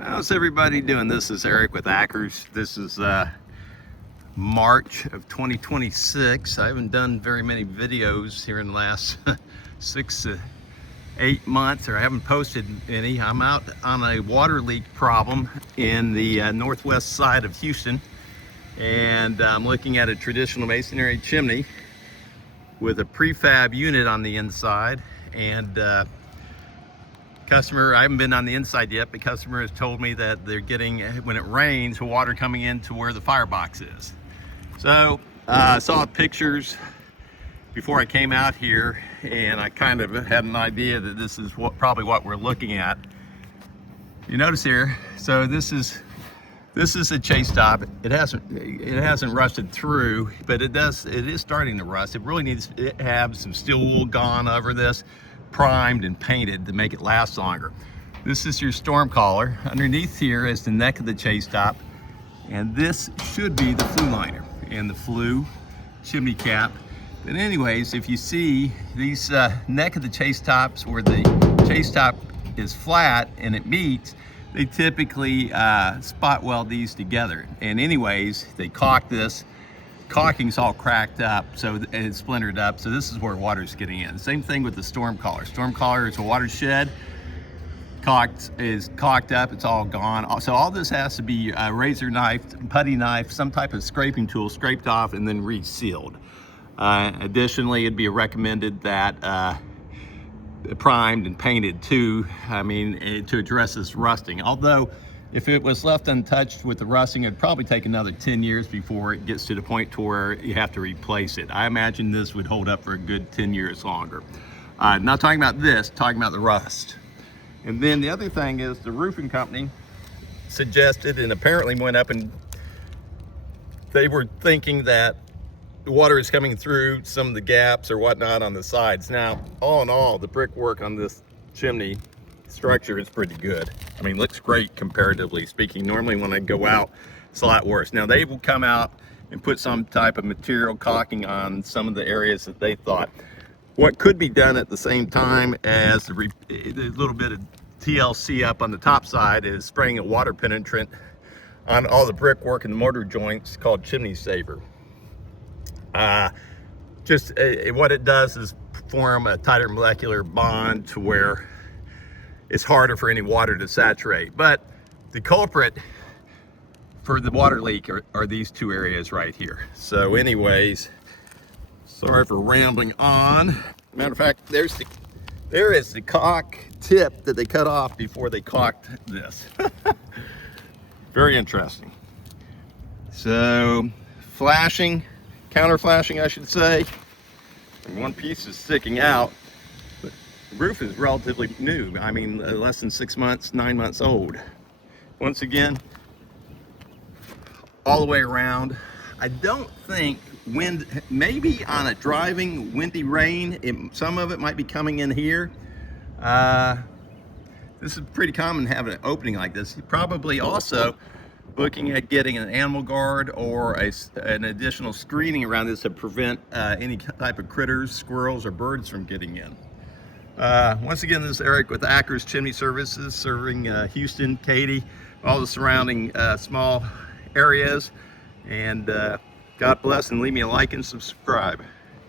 How's everybody doing? This is Eric with Ackers. This is March of 2026. I haven't done very many videos here in the last 6 to 8 months, or I haven't posted any. I'm out on a water leak problem in the northwest side of Houston, and I'm looking at a traditional masonry chimney with a prefab unit on the inside. And customer, I haven't been on the inside yet, but customer has told me that they're getting, when it rains, water coming into where the firebox is. So I saw pictures before I came out here, and I kind of had an idea that this is probably what we're looking at. You notice here, so this is a chase stop. It hasn't rusted through, but it is starting to rust. It really needs to have some steel wool gone over this, primed and painted to make it last longer. This is your storm collar. Underneath here is the neck of the chase stop, and this should be the flue liner and the flue chimney cap. But anyways, if you see these neck of the chase tops, where the chase top is flat and it meets, they typically spot weld these together. And anyways, they caulk this. Caulking's all cracked up, so it's splintered up, so this is where water's getting in. Same thing with the storm collar. Storm collar is a watershed. Is caulked up, it's all gone. So all this has to be razor knife, putty knife, some type of scraping tool, scraped off and then resealed. Additionally, it'd be recommended that primed and painted too, to address this rusting. Although, if it was left untouched with the rusting, it'd probably take another 10 years before it gets to the point to where you have to replace it. I imagine this would hold up for a good 10 years longer. Not talking about this, talking about the rust. And then the other thing is, the roofing company suggested, and apparently went up, and they were thinking that the water is coming through some of the gaps or whatnot on the sides. Now, all in all, the brickwork on this chimney structure is pretty good. I mean, looks great comparatively speaking. Normally when I go out, it's a lot worse. Now, they will come out and put some type of material caulking on some of the areas that they thought. What could be done at the same time as a little bit of TLC up on the top side is spraying a water penetrant on all the brickwork and the mortar joints, called Chimney Saver. What it does is form a tighter molecular bond to where it's harder for any water to saturate. But the culprit for the water leak are these two areas right here. So anyways, sorry for rambling on. Matter of fact, there is the caulk tip that they cut off before they caulked this. Very interesting. So flashing, counter flashing I should say, and one piece is sticking out. The roof is relatively new. I mean, less than 6 months, 9 months old. Once again, all the way around. I don't think maybe on a driving windy rain, some of it might be coming in here. This is pretty common, having an opening like this. You're probably also looking at getting an animal guard or an additional screening around this to prevent any type of critters, squirrels, or birds from getting in. Once again, this is Eric with Ackers Chimney Services, serving Houston, Katy, all the surrounding small areas. And God bless, and leave me a like and subscribe.